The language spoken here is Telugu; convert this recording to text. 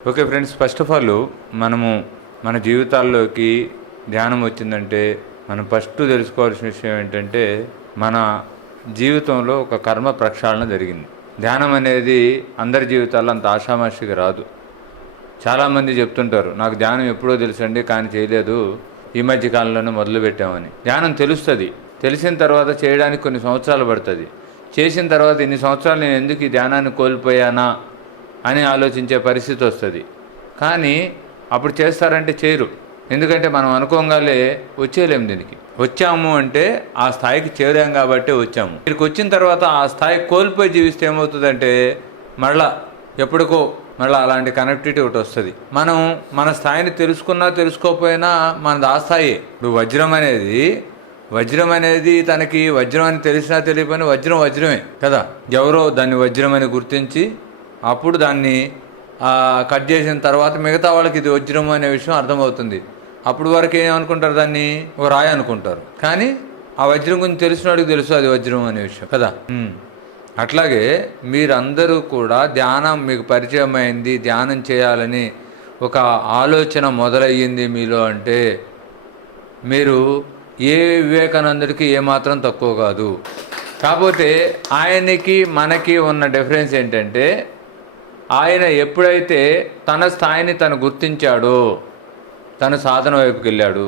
Okay friends, first of all మనము మన జీవితాల్లోకి ధ్యానం వచ్చిందంటే మనం ఫస్ట్ తెలుసుకోవాల్సిన విషయం ఏంటంటే మన జీవితంలో ఒక కర్మ ప్రక్షాళన జరిగింది. ధ్యానం అనేది అందరి జీవితాల్లో అంత ఆషామాషిగా రాదు. చాలామంది చెప్తుంటారు, నాకు ధ్యానం ఎప్పుడో తెలుసండి కానీ చేయలేదు, ఈ మధ్య కాలంలోనే మొదలుపెట్టామని. ధ్యానం తెలుస్తుంది, తెలిసిన తర్వాత చేయడానికి కొన్ని సంవత్సరాలు పడుతుంది. చేసిన తర్వాత ఇన్ని సంవత్సరాలు నేను ఎందుకు ఈ ధ్యానాన్ని కోల్పోయానా అని ఆలోచించే పరిస్థితి వస్తుంది. కానీ అప్పుడు చేస్తారంటే చేయరు, ఎందుకంటే మనం అనుకోగానే వచ్చేయలేము. దీనికి వచ్చాము అంటే ఆ స్థాయికి చేరాం కాబట్టి వచ్చాము. ఇక్కడికి వచ్చిన తర్వాత ఆ స్థాయి కోల్పోయి జీవిస్తే ఏమవుతుందంటే మళ్ళా ఎప్పటికో మళ్ళీ అలాంటి కనెక్టివిటీ ఒకటి వస్తుంది. మనం మన స్థాయిని తెలుసుకున్నా తెలుసుకోకపోయినా మనది ఆ స్థాయి. ఇప్పుడు వజ్రం అనేది తనకి వజ్రం అని తెలిసినా తెలియకపోయినా వజ్రమే కదా. ఎవరో దాన్ని వజ్రం అని గుర్తించి అప్పుడు దాన్ని కట్ చేసిన తర్వాత మిగతా వాళ్ళకి ఇది వజ్రం అనే విషయం అర్థమవుతుంది. అప్పుడు వరకు ఏమనుకుంటారు, దాన్ని ఒక రాయి అనుకుంటారు. కానీ ఆ వజ్రం గురించి తెలిసిన వాడికి తెలుసు అది వజ్రం అనే విషయం కదా. అట్లాగే మీరందరూ కూడా ధ్యానం మీకు పరిచయం అయింది, ధ్యానం చేయాలని ఒక ఆలోచన మొదలయ్యింది మీలో అంటే మీరు ఏ వివేకానందుడికి ఏమాత్రం తక్కువ కాదు. కాకపోతే ఆయనకి మనకి ఉన్న డిఫరెన్స్ ఏంటంటే ఆయన ఎప్పుడైతే తన స్థాయిని తను గుర్తించాడో తన సాధన వైపుకి వెళ్ళాడు.